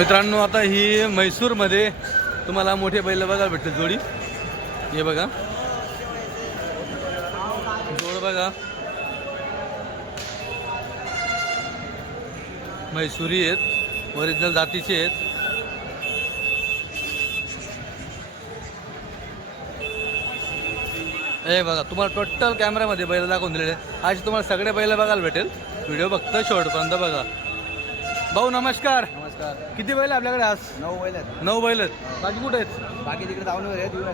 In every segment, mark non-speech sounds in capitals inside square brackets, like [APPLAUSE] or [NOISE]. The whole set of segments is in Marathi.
मित्रांनो आता ही म्हैसूरमध्ये तुम्हाला मोठे बैल बघायला भेटते जोडी. हे बघा. जोड बघा. म्हैसुरी आहेत ओरिजिनल जातीचे आहेत. हे बघा तुम्हाला टोटल कॅमेऱ्यामध्ये बैल दाखवून दिलेले आज तुम्हाला सगळे बैल बघायला भेटेल. व्हिडिओ फक्त शेवटपर्यंत बघा. भाऊ नमस्कार. नमस्कार. किती बैल आपल्याकडे आज? नऊ बैल आहेत. नऊ बैल आहेत. बाकी कुठे आहेत? बाकी तिकडे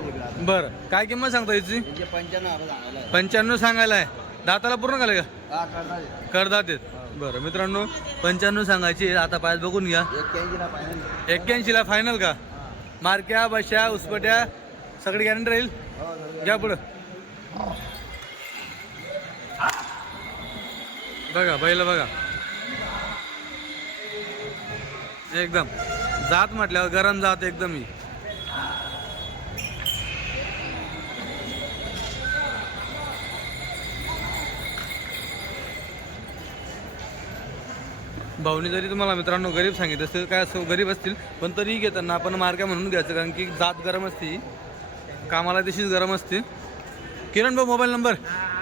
तिकडे बरं. काय किंमत सांगता याची? त्यांचे पंच्याण्णव हजार सांगायला आहे. पंच्याण्णव सांगायला आहे. दाताला पूर्ण झाले का? हा करणार आहे. करदात आहेत. बरं मित्रांनो पंच्याण्णव सांगायची आहे. आता पायात बघून घ्या. ना फायनल एक्क्याऐंशीला फायनल का? मारक्या बशा उसपट्या सगळी गॅरंटी राहील? घ्या पुढं. बघा बैल बघा. एकदम. जात म्हटल्यावर गरम जात एकदम ही भाऊनी जरी तुम्हाला मित्रांनो गरीब सांगितलं असेल काय असं गरीब असतील पण तरी घेताना आपण मार्का म्हणून घ्यायचं कारण की जात गरम असते. कामाला तशीच गरम असते. किरण भाऊ मोबाईल नंबर?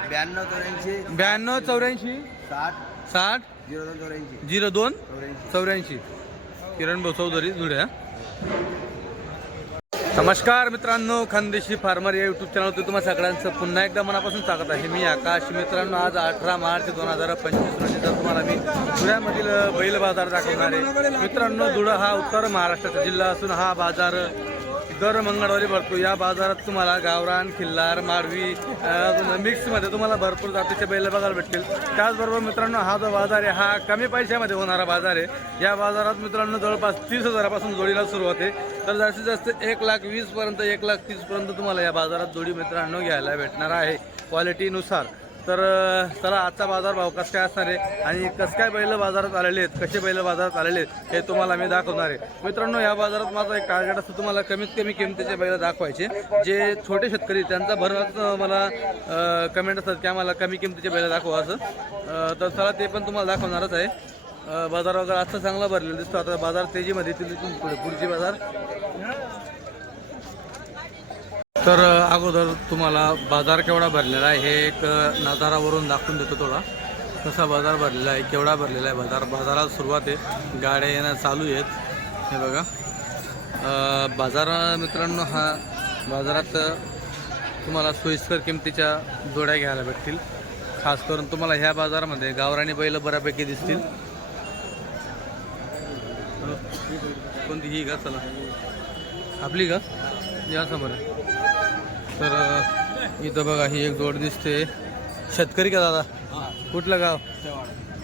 ब्याण्णव चौऱ्याऐंशी. ब्याण्णव चौऱ्याऐंशी. साठ. साठ. झिरो दोन चौऱ्याऐंशी. झिरो दोन चौऱ्याऐंशी. किरण भाऊ चौधरी जुड्या. नमस्कार मित्रांनो खानदेशी फार्मर या युट्यूब चॅनलवरती तुम्हाला सगळ्यांचं पुन्हा एकदा मनापासून स्वागत आहे. मी आकाश. मित्रांनो आज अठरा मार्च दोन हजार पंचवीस रोजीचा तुम्हाला मी धुळ्यामधील बैल बाजार दाखवणार आहे. मित्रांनो धुळा हा उत्तर महाराष्ट्राचा जिल्हा असून हा बाजार दर मंगळवारी भरतो या बाजारात तुम्हाला गावरान खिल्लार मारवी मिक्समध्ये तुम्हाला भरपूर जातीचे बैल बघायला भेटतील. त्याचबरोबर मित्रांनो हा जो बाजार आहे हा कमी पैशामध्ये होणारा बाजार आहे. या बाजारात मित्रांनो जवळपास तीस हजारापासून जोडीला सुरुवात आहे. तर जास्तीत जास्त एक लाख वीसपर्यंत एक लाख तीसपर्यंत तुम्हाला या बाजारात जोडी मित्रांनो घ्यायला भेटणार आहे. क्वालिटीनुसार तर चला आजचा बाजार भाव कसं काय असणार आहे आणि कसं काय बैल बाजारात आलेले आहेत कसे बैल बाजारात आलेले आहेत हे तुम्हाला मी दाखवणार आहे. मित्रांनो या बाजारात माझा एक टार्गेट असतं तुम्हाला कमीत कमी किमतीचे बैल दाखवायचे. जे छोटे शेतकरी त्यांचा भरच मला कमेंट असतात की आम्हाला कमी किमतीचे बैल दाखवा असं. तर चला ते पण तुम्हाला दाखवणारच आहे. बाजार वगैरे असं चांगला भरलेला दिसतो. आता बाजार तेजीमध्ये येतील पुढे पुढची बाजार. तर अगोदर तुम्हाला बाजार केवढा भरलेला आहे हे एक नजारावरून दाखवून देतो थोडा. कसा बाजार भरलेला आहे केवढा भरलेला आहे बाजार. बाजारात सुरुवात आहे गाड्या येणं चालू आहेत. हे बघा. बाजार मित्रांनो हा बाजारात तुम्हाला सोयीस्कर किमतीच्या जोड्या घ्यायला भेटतील. खास करून तुम्हाला ह्या बाजारामध्ये गावरानी बैल बऱ्यापैकी दिसतील. कोणती ही का? चला. आपली का? या समोर. तर इथं बघा ही एक जोड दिसते. शेतकरी का दादा? कुठलं गाव?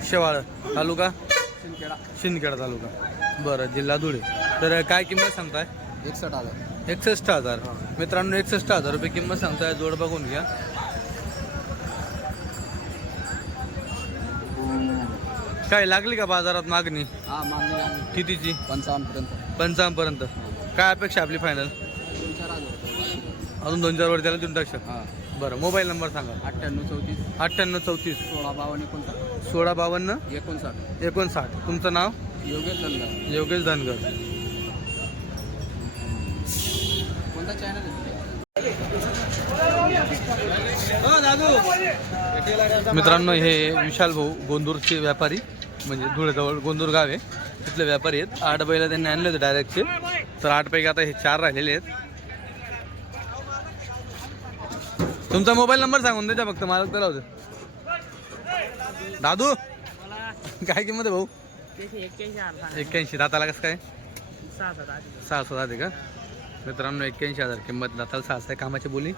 शेवाळ. तालुका? शिंदखेडा. तालुका. बरं जिल्हा धुळे. तर काय किंमत सांगताय? एकसष्ट हजार. एकसष्ट हजार. मित्रांनो एकसष्ट हजार रुपये किंमत सांगताय. जोड बघून घ्या. काय लागली का बाजारात मागणी? कितीची? पंचावन्न पर्यंत. पंचावन्न पर्यंत. काय अपेक्षा आपली फायनल अजून दोन चार वर त्याला देऊन टाकशा हा. बरं मोबाईल नंबर सांगा. अठ्ठ्याण्णव चौतीस. अठ्ठ्याण्णव चौतीस. सोळा बावन्न एकोणसाठ. सोळा बावन्न? एकोणसाठ. एकोणसाठ. तुमचं नाव? योगेश दंड योगेश धनगर. कोणता चॅनल आहे मित्रांनो हे विशाल भाऊ गोंदूरचे व्यापारी म्हणजे धुळेजवळ गोंदूर गाव आहे. तिथले व्यापारी आहेत. आठ बैल त्यांनी आणले होते डायरेक्टचे तर आठ पैकी आता हे चार राहिलेले आहेत. तुमचा मोबाईल नंबर सांगून द्यायचा फक्त मला तर होते दादू काय किंमत आहे भाऊ? एक्क्याऐंशी. दाताला कसं काय? सहा सात आहे का? मित्रांनो एक्क्याऐंशी हजार किंमत. दाताला सहा आहे. कामाची बोली?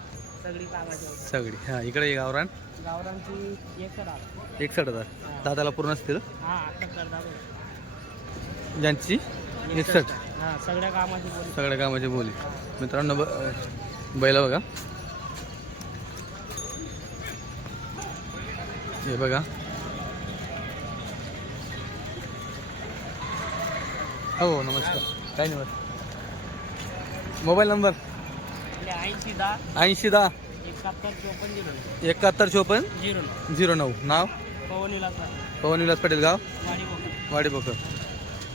सगळी हां इकडे गावरान. एकसष्ट हजार. दादाला पूर्ण असतील? हा ज्यांची? एकसष्ट हा सगळ्या कामाची बोली. सगळ्या कामाची बोली. मित्रांनो बैला बघा. हे बघा. हो नमस्कार. काय नाही मोबाईल नंबर? ऐंशी दहा. ऐंशी दहा एकाहत्तर चोपन्न. झिरो नऊ. एकाहत्तर चोपन्न झिरो नऊ झिरो नऊ नाव? पवन विलास पटेल गाव? वाडी बोकर.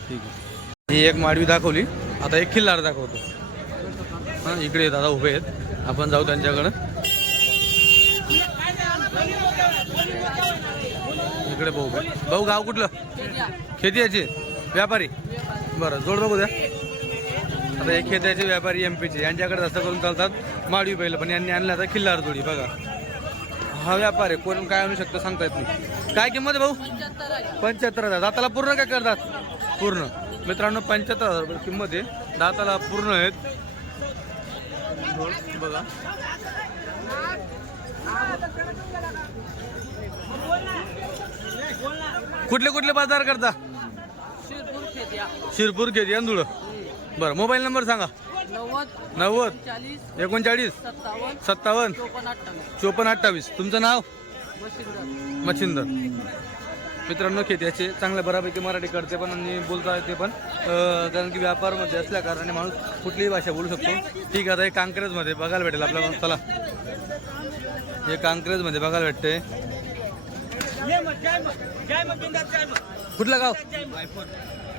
ठीक आहे. ही एक माडवी दाखवली. आता एक खिल्लार दाखवतो. हां इकडे दादा उभे आहेत. आपण जाऊ त्यांच्याकडं. इकडे भाऊ. भाऊ गाव कुठलं? खेतीयाचे. व्यापारी. बरं जोड बघू द्या. आता हे खेत्याचे व्यापारी एम पीचे यांच्याकडे जास्त करून चालतात. माडवी बैल पण यांनी आणलं आता खिल्लार जोडी बघा. हा व्यापार आहे. कोण काय आणू शकतं सांगता येत नाही. काय किंमत आहे भाऊ? पंच्याहत्तर हजार. दाताला पूर्ण काय करतात? पूर्ण. मित्रांनो पंच्याहत्तर हजार रुपये किंमत आहे. दाताला पूर्ण आहेत. बघा. कुठले कुठले बाजार करता? शिरपूर घेते अंधुळ बरं मोबाईल नंबर सांगा. नव्वद नव्वद चाळीस एकोणचाळीस सत्तावन्न चोपन्न अठ्ठावीस. तुमचं नाव? मच्छिंदर. मित्रांनो खेत्याचे चांगल्या बऱ्यापैकी मराठी करते पण आणि बोलता येते पण कारण की व्यापारमध्ये असल्या कारणाने माणूस कुठलीही भाषा बोलू शकतो. ठीक आहे आता हे कांक्रेजमध्ये बघायला भेटेल आपल्याला. चला. हे कांक्रेजमध्ये बघायला भेटते कुठलं गाव?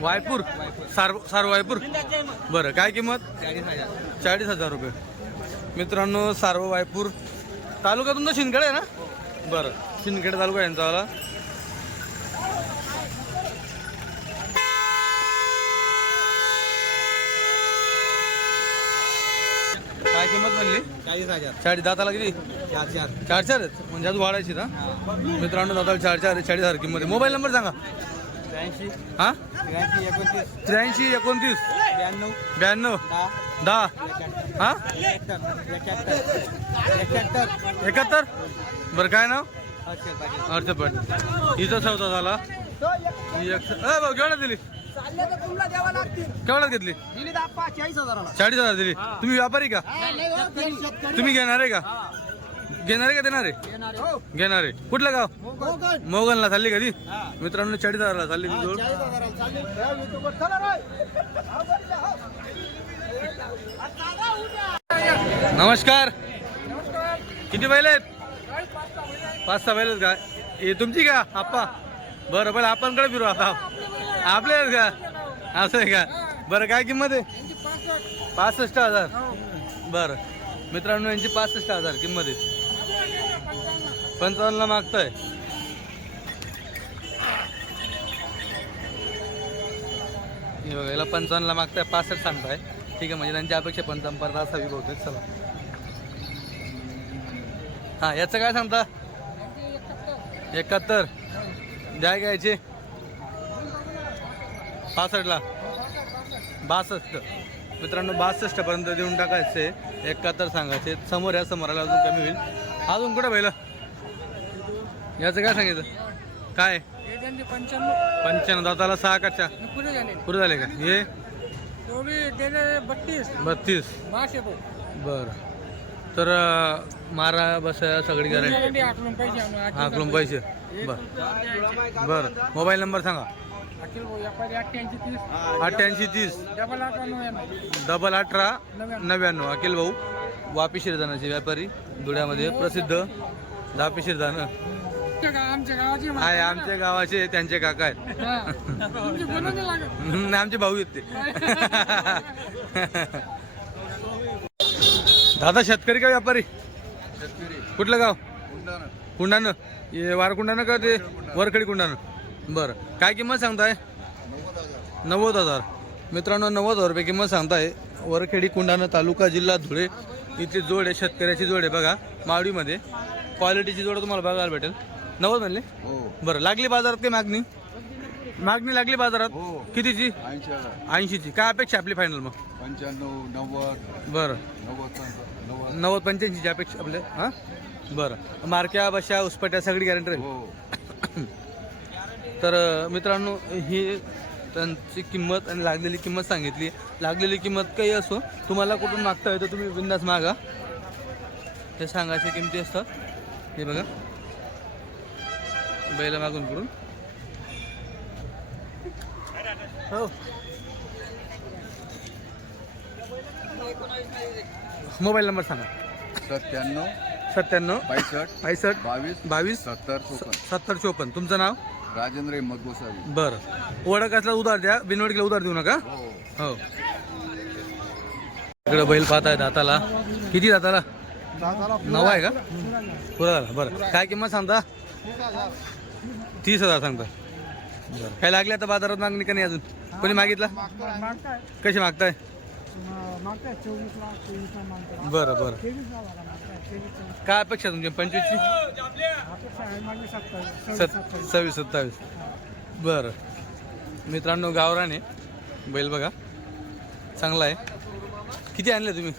वायपूर. सार सार वायपूर. बरं काय किंमत? चाळीस हजार चाळीस हजार रुपये. मित्रांनो सार्व वायपूर तालुका तुमचा शिंदखेड आहे ना? बरं शिंदखेड तालुका यांचा वाला. काय किंमत म्हणली? चाळीस हजार. चाळीस दाताला किती? चार चार चार म्हणजे अजून वाढायची ना? मित्रांनो दाताला चार चार आहे, चाळीस हजार किंमत आहे. मोबाईल नंबर सांगा. त्र्याऐंशी. हां? त्र्याऐंशी एकोणतीस. त्र्याऐंशी एकोणतीस. ब्याण्णव. ब्याण्णव. दहा. दहा. हां? एकाहत्तर. एकाहत्तर. एकाहत्तर? एकाहत्तर बरं काय नाव? पाटील. अर्थ पट हिचा सौदा झाला. ही भाऊ केवढ्यात दिली? केवढ्यात घेतली? दिली दहा चाळीस हजाराला. चाळीस हजार दिली. तुम्ही व्यापारी का? तुम्ही घेणार आहे का? घेणार आहे का देणार? आहे घेणार. कुठलं गाव? मोगनला चालली का ती मित्रांनो चाळीस हजारला चालली. नमस्कार. किती बैल आहेत? पाच सहा बैल आहेत का? हे तुमची का? आप्पा? बरं बरं आपणकडे फिरू आता. आपले आहेत का? असं आहे का? बरं काय किंमत आहे? पासष्ट. हजार. बरं. मित्रांनो यांची पासष्ट हजार किंमत आहे. पंचावन्नला मागताय. हे बघा याला पंचावन्नला मागताय पासष्ट सांगताय. ठीक आहे म्हणजे त्यांची अपेक्षा पंचावन्न पर्यंत असावी बहुतेक चला. हा याचं काय सांगता? एकाहत्तर. द्या घ्यायचे. पासष्टला. बासष्ट. मित्रांनो बासष्ट पर्यंत देऊन टाकायचे. एकाहत्तर सांगायचे. समोर या समोराला अजून कमी होईल. अजून कुठं पहिलं याचं काय सांगितलं? काय? पंच्याण्णव पंच्याण्णव दाताला सहा कच्च्या पुढे झाले. पुरे झाले का? हे? बत्तीस. बत्तीस. बाशे बरं. तर मारा बसा सगळी गॅरंटी. आकलून पैसे बरं. बरं. मोबाईल नंबर सांगा. अठ्ठ्याऐंशी तीस. डबल अठरा नव्याण्णव. अखिल भाऊ वापी शिरदानाचे व्यापारी धुळ्यामध्ये प्रसिद्ध. दापी शिरदान. आमच्या गावाची आहे आमच्या गावाचे त्यांचे काका आहेत. लागत. [LAUGHS] हम्म, आमचे भाऊ आहेत ते. [LAUGHS] दादा शेतकरी का व्यापारी? कुठलं गाव? कुंडानं हे वारकुंडानं का ते? वरखडी कुंडानं बरं. काय किंमत सांगताय? नव्वद हजार. मित्रांनो नव्वद हजार रुपये किंमत सांगताय. वरखेडी कुंडाणं तालुका जिल्हा धुळे. इथली जोड आहे शेतकऱ्याची जोड आहे बघा मावडीमध्ये क्वालिटीची जोड तुम्हाला बघायला भेटेल. नव्वद म्हणले? बरं लागली बाजारात काही मागणी? मागणी लागली बाजारात? कितीची? ऐंशी हजार. ऐंशीची. काय अपेक्षा आपली फायनल मग? पंच्याण्णव नव्वद. बरं. नव्वद पंचा- नव्वद. नव्वद पंच्याऐंशीची अपेक्षा आपल्या हां? बरं. मारक्या बशा उसपट्या सगळी गॅरंटी राहील. हो. तर अं, मित्रांनो ही त्यांची किंमत आणि लागलेली किंमत सांगितली. लागलेली किंमत काही असो तुम्हाला कुठून मागता येतं तुम्ही बिंदास मागा. ते सांगायचे किमती असतात. हे बघा. बैल मागून पुढून. हो. मोबाईल नंबर सांगा. सत्त्याण्णव. सत्त्याण्णव. पासष्ट पासष्ट बावीस. बावीस. सत्तर चोपन्न. सत्तर चोपन्न. तुमचं नाव? राजेंद्र हिम्मत गोसावी. बरं. ओळख असला उधार द्या. बिनवडकीला उधार देऊ नका. हो. हो. इकडे बैल पाहताय दाताला. किती दाताला? नऊ आहे का? पुरा झाला. बरं. काय किंमत सांगता? तीस हजार सांगता. बरं. काय लागले आता बाजारात मागणी का नाही अजून? कोणी मागितला? कशी मागताय? बरं बरं. काय अपेक्षा तुमची? पंचवीसची? सव्वीस सत्तावीस. बरं. मित्रांनो गावराने बैल बघा. चांगला आहे. किती आणले तुम्ही.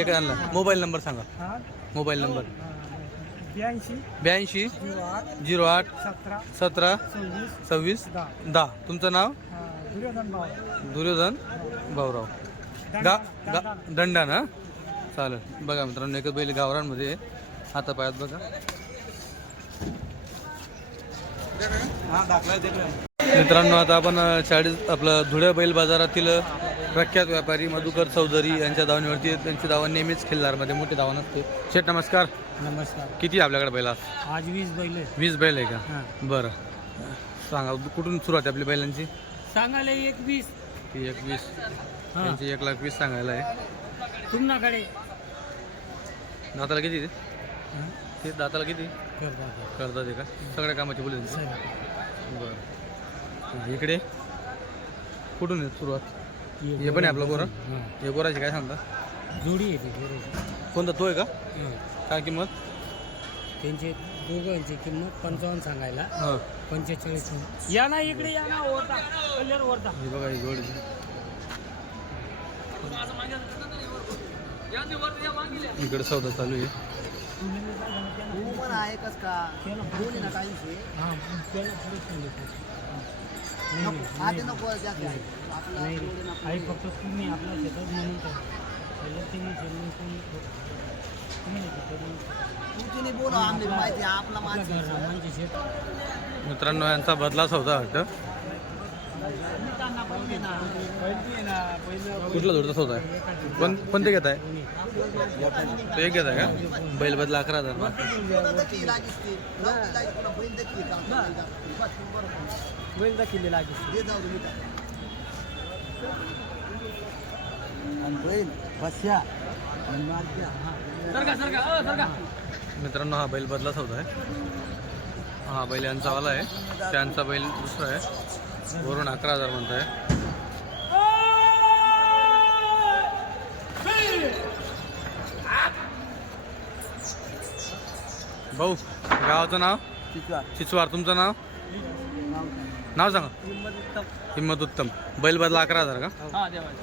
एक आणला. मोबाईल नंबर सांगा. Mobile number. ब्याऐंशी ब्याऐंशी झिरो आठ झिरो आठ सतरा सतरा सव्वीस सव्वीस दहा. दहा. तुमचं नाव? दुर्योधन दुर्योधन भाऊराव. गा गा दंडा ना चालेल. बघा मित्रांनो एकच बैल गावरांमध्ये. हातापायात बघा. मित्रांनो आता आपण चाळीस आपलं धुळे बैल बाजारातील प्रख्यात व्यापारी मधुकर चौधरी यांच्या दावणीवरती आहे. त्यांची दावण नेहमीच खिल्लारमध्ये मोठी दावण असते शेठ नमस्कार. नमस्कार. किती आहे आपल्याकडे बैला आज वीस बैल आहे. वीस बैल आहे का? हा. बरं. सांगा कुठून सुरुवात आहे आपली बैलांची? सांगायला एक वीस. ती एक वीस. हा. त्यांची एक लाख वीस सांगायला आहे. तुमनाकडे दाताला किती ते? ते दाताला किती? करतात का? सगळ्या कामाची बोली बरं. हा, इकडे? कुठून आहे सुरुवात? हे पण आहे आपलं गोरा. हे. गोराची काय सांगता? जोडी येते जोडी कोणता? तो आहे का? काय किंमत? त्यांचे दोघांची किंमत पंचावन्न सांगायला. हां. पंचेचाळीस या ना इकडे या ना ओरता कल्याण ओरता हे बघा ही जोडी इकडे सौदा चालू आहे. हा त्याला पुढे सांगितलं. नाही रे. आई फक्त तुम्ही आपला शेतात म्हणून काय पहिलं तुम्ही जन्म तुम्ही मित्रांनो यांचा बदलाच होता वाटतं कुठला जोडता सौदा आहे कोण कोणते घेत आहे तो एक घेत आहे का बैल बदला अकरा हजार ना बैल दाखिले लागेल मित्रांनो हा बैल बदलाच होता आहे. हा बैल यांचा वाला आहे. त्यांचा बैल दुसरा आहे. वरून अकरा हजार म्हणत आहे. भाऊ गावाचं नाव? चिचवार तुमचं नाव? नाव सांगा. हिंमत उत्तम बैल बदला अकरा हजार का?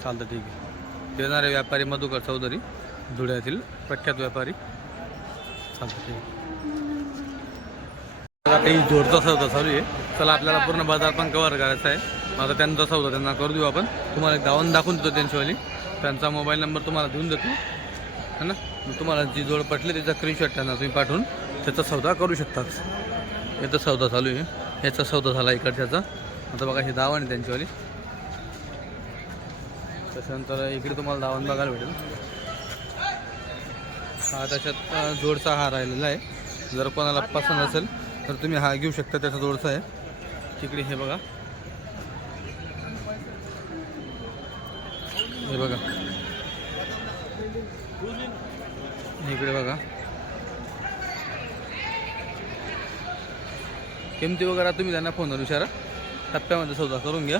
चालतं ठीक आहे. देणारे व्यापारी मधुकर चौधरी धुळ्यातील प्रख्यात व्यापारी. चालतं ठीक आहे. आता काही जोडचा सौदा चालू आहे. चला आपल्याला पूर्ण बाजार पण कव्हर करायचा आहे. आता त्यांचा सौदा त्यांना करू देऊ आपण. तुम्हाला एक दावण दाखवून देतो त्यांच्यावाली. त्यांचा मोबाईल नंबर तुम्हाला देऊन देतो. है ना? मग तुम्हाला जी जोड पटली त्याचा स्क्रीनशॉट त्यांना तुम्ही पाठवून त्याचा सौदा करू शकतात याचा सौदा चालू आहे. याचा सौदा झाला इकडच्याचा. आता बघा ही दावण आहे त्यांच्यावाली त्याच्यानंतर इकडे तुम्हाला दावण बघायला भेटेल. हा त्याच्यात जोडचा हा राहिलेला आहे. जर कोणाला पसंत असेल तर तुम्ही हा घेऊ शकता त्याचा जोडचा आहे. तिकडे हे बघा. हे बघा. इकडे बघा. किमती वगैरे तुम्ही त्यांना फोनवर विचारा. टप्प्यामध्ये सौदा करून घ्या.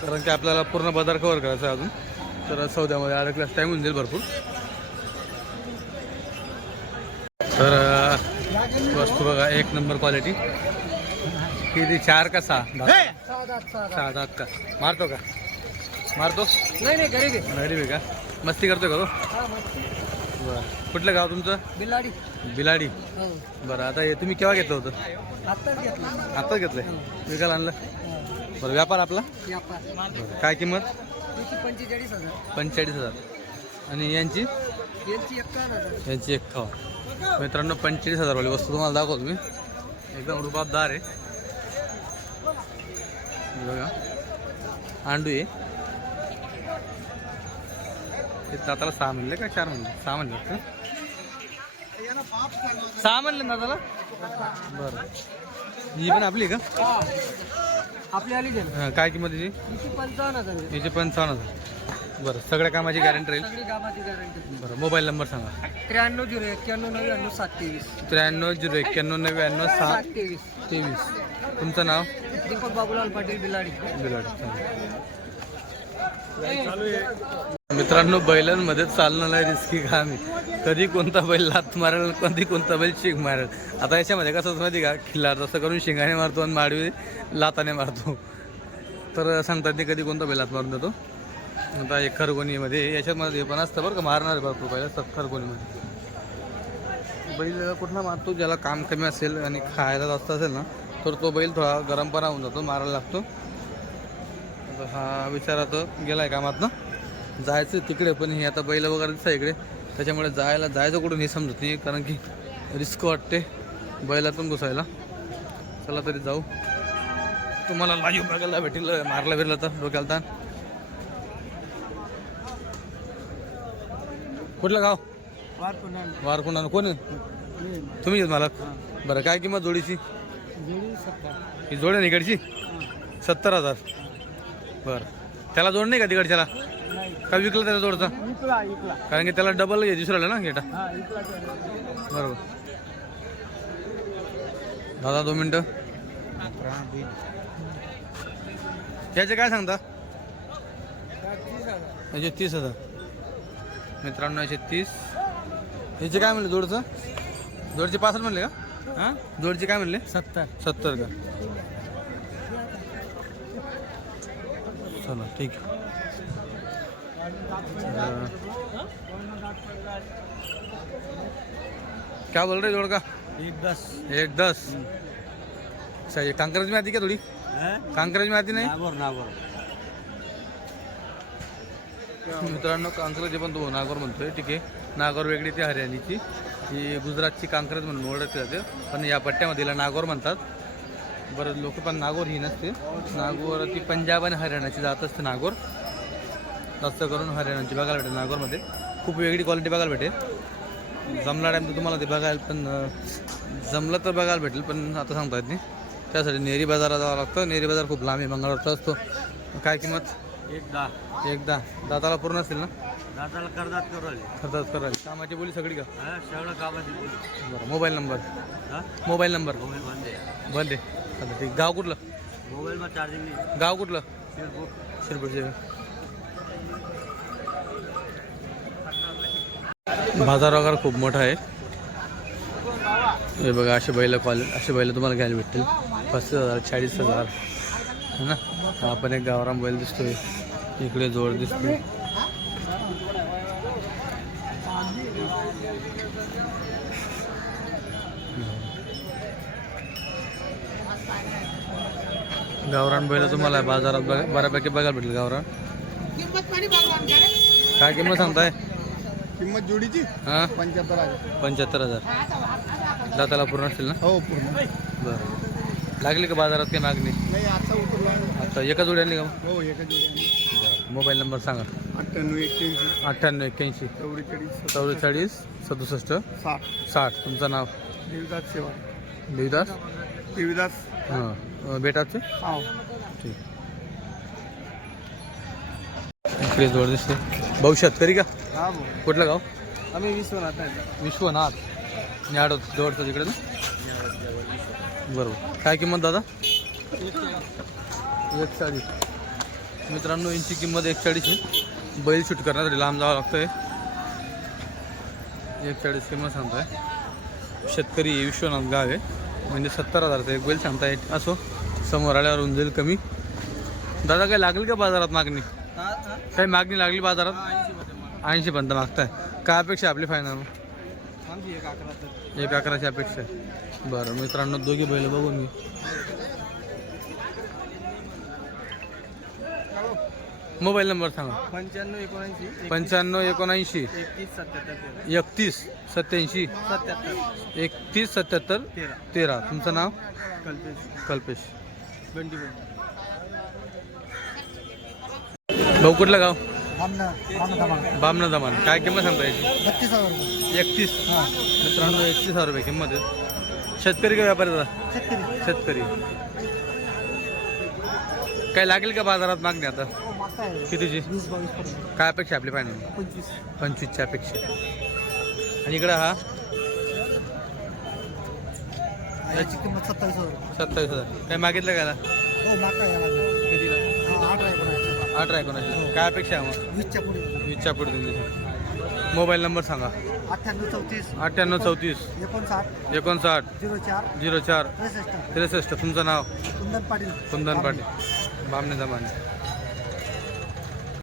कारण की आपल्याला पूर्ण बाजार कव्हर करायचा अजून. तर सौद्यामध्ये अडकल्यास टाईम होऊन जाईल भरपूर. तर वस्तू बघा एक नंबर क्वालिटी किती? चार का सहा? सहा दात का? मारतो का? मारतो? नाही नाही गरीब आहे. गरीब आहे का? मस्ती करतो का तो? बरं. कुठलं गाव तुमचं? बिलाडी. बिलाडी. हो. बरं आता हे तुम्ही केव्हा घेतलं होतं? आत्ताच घेतला. आत्ताच घेतलंय? विकायला आणलं? बरं व्यापार आपला? व्यापार. बरं काय किंमत? पंचेचाळीस हजार. पंचेचाळीस हजार. आणि यांची? यांची एक्कावन्न हजार. यांची एक खावा मित्रांनो पंचेचाळीस हजारवाली वस्तू तुम्हाला दाखवतो मी. एकदम रुबाबदार आहे. हे बघा. आंडू आहे. दाताला सहा म्हणले का? चार म्हणले. सहा म्हणले का? सहा म्हणले ना दादाला बरं. ही पण आपली का? आपली आली हां काय किंमत त्याची किती पंचावन्न हजार. याची पंचावन्न हजार. बरं सगळ्या कामाची गॅरंटी राहील? सगळी कामाची गॅरंटी बरं मोबाईल नंबर सांगा. त्र्याण्णव झिरो एक्क्याण्णव नव्याण्णव सात तेवीस. त्र्याण्णव झिरो एक्क्याण्णव नव्याण्णव सात सात तेवीस. तेवीस. तुमचं नाव? दीपक बाबूलाल पाटील बिलाडी. मित्रांनो बैलांमध्ये चालणं नाही रिस्की काम आहे कधी कोणता बैल लात मारेल कधी कोणता बैल शिंग मारेल? आता याच्यामध्ये कसं माहिती का? खिल्लार तसं करून शिंगाने मारतो आणि माडवी लाताने मारतो. तर सांगतात ते कधी कोणता बैल लात मारून देतो आता एक खरगोणीमध्ये याच्यामध्ये पण असतं बरं का मारणारे भरपूर बैल असतात खरगोणीमध्ये बैल कुठला मारतो ज्याला काम कमी असेल आणि खायला जास्त असेल ना तर तो बैल थोडा गरमपणा होऊन जातो मारायला लागतो. आता हा विचारात गेलाय कामात ना जायचं तिकडे पण हे आता बैल वगैरे दिसतं इकडे. त्याच्यामुळे जायला जायचं कुठून हे समजत नाही कारण की रिस्क वाटते बैलातून घुसायला. चला तरी जाऊ. तुम्हाला लाईव्ह बघायला भेटेल मारला बिरला तर डोक्याला ताण. कुठलं गाव? वार पुन्हा वार कोणा? तुम्ही मालक? बरं काय किंमत जोडीची? ही जोड आहे ना इकडची? सत्तर हजार. बरं. त्याला जोड नाही का तिकडच्याला नाही. का विकलं त्याला जोडचा? कारण की त्याला डबल हे दिसून राहिलं ना गेटा. हा बरोबर. दादा दोन मिनटं. याचे काय सांगता? याचे तीस हजार. मित्रांनो याचे तीस. याचे काय म्हणले जोडचं? जोडचे पासष्ट म्हणले का? हां? जोडचे काय म्हणले? सत्तर. सत्तर का? चला ठीक क्या बोल रहे जोड़ का? एक दस. एक दस. सही कांकरेज में आती क्या थोड़ी? कांकरेज में आती नाही? नागोर नागोर. मित्रांनो कांकरेज पण तो नागोर म्हणतोय ठीक आहे. नागोर वेगळी ती हरियाणीची. ही गुजरातची कांकरेज म्हणून ओळखली जाते. पण या पट्ट्यामध्ये नागोर म्हणतात. बरं लोक पण नागोर ही नसते नागोर ती पंजाब आणि हरियाणाची जात असते नागोर. जास्त करून हरियाणाची बघायला भेटेल नागोरमध्ये. खूप वेगळी क्वालिटी बघायला भेटेल. जमला टाईम तर तुम्हाला ते बघायला पण जमलं तर बघायला भेटेल पण आता सांगता येत नाही. त्यासाठी नेरी बाजारात जावं लागतं. नेरी बाजार खूप लांब आहे मंगळवारचा असतो. काय किंमत? एक दहा. एकदा दाताला पूर्ण असेल ना? दादाला कर्जात करू आले खर्चात करायला कामाची बोली सगळी का? हा सगळं कामाची बोली. बरं mobile number. Mobile number. Mobile बंद आहे. बंद आहे. आता ठीक गाव कुठलं? चार्जिंग नाही. गाव कुठलं? शिरपूर. शिरपूरचे बाजार वगैरे खूप मोठा आहे. हे बघा असे बैल कॉल असे बैल तुम्हाला घ्यायला भेटतील. पस्तीस हजार चाळीस हजार. है ना? हा पण एक गावराम बैल दिसतोय. इकडे जोड दिसतोय. गावरान बैल तुम्हाला बाजारात बघा बऱ्यापैकी बघायला भेटेल गावरान. काय किंमत सांगताय? किंमत जोडीची? हा? पंच्याहत्तर हजार. पंच्याहत्तर हजार. दाताला पूर्ण असतील ना? हो पूर्ण. बरं. लागली का बाजारात काही मागणी? आता एका जोडी आणली का हो एका जोडी मोबाईल नंबर सांगा. अठ्ठ्याण्णव एक्क्याऐंशी. अठ्ठ्याण्णव एक्क्याऐंशी. चौवेचाळीस चौवेचाळीस सदुसष्ट. साठ. साठ. तुमचं नाव? देवीदास सेवा देवीदास? देवीदास. हां. बेटाचे? हा. ठीक. इकडे जोड दिसते भाऊ शेतकरी का? हा कुठलं गाव? आम्ही विश्वनाथ आहे. विश्वनाथ. न्याडो जवळचं तिकडे ना बरोबर. काय किंमत दादा? एक चाळीस मित्रांनो यांची किंमत एक चाळीस आहे. बैल शूट करण्यासाठी लांब जावं लागतंय. एक चाळीस किंमत सांगताय. शेतकरी विश्वनाथ गाव आहे. म्हणजे सत्तर हजारचं एक बैल सांगताय. असो समोर आल्यावर होऊन जाईल कमी. दादा काय लागली का बाजारात मागणी? काही मागणी लागली बाजारात? ऐंशी पर्यंत मागताय. काय अपेक्षा आहे आपली फायनल एक अकराची अपेक्षा आहे. बरं मित्रांनो दोघी बैल बघून मी. मोबाईल नंबर सांगा. पंच्याण्णव एकोणऐंशी पंच्याण्णव एकोणऐंशी. एकतीस सत्याहत्तर तेरा. एकतीस सत्याऐंशी. सत्याहत्तर. एकतीस सत्याहत्तर तेरा. तेरा. तुमचं नाव? कल्पेश. कल्पेश. बंटी भाऊ कुठलं गाव? बामना दमान काय किंमत सांगता याची? बत्तीस हजार एकतीस? मित्रांनो एकतीस हजार रुपये किंमत आहे. शेतकरी का व्यापारी? दादा शेतकरी. शेतकरी. काय लागेल का बाजारात मागणी आता? हो कितीची? वीस बावीस पर्यंत. काय अपेक्षा आपली फायनल पंचवीस. पंचवीसच्या अपेक्षा. आणि इकडं हा? याची किंमत सत्तावीस हजार. सत्तावीस हजार. काय मागितलं का याला? हो कितीला? हा, आठ आहे पण अठरा एकोणऐंशी. काय अपेक्षा आहे मग? वीसच्या पुढे. वीसच्या पुढे तुम्ही मोबाईल नंबर सांगा. अठ्ठ्याण्णव चौतीस. अठ्ठ्याण्णव चौतीस. एकोणसाठ. एकोणसाठ. झिरो चार. झिरो चार. त्रेसष्ट. त्रेसष्ट. तुमचं नाव? कुंदन पाटील. कुंदन पाटील. बामणे जमाने.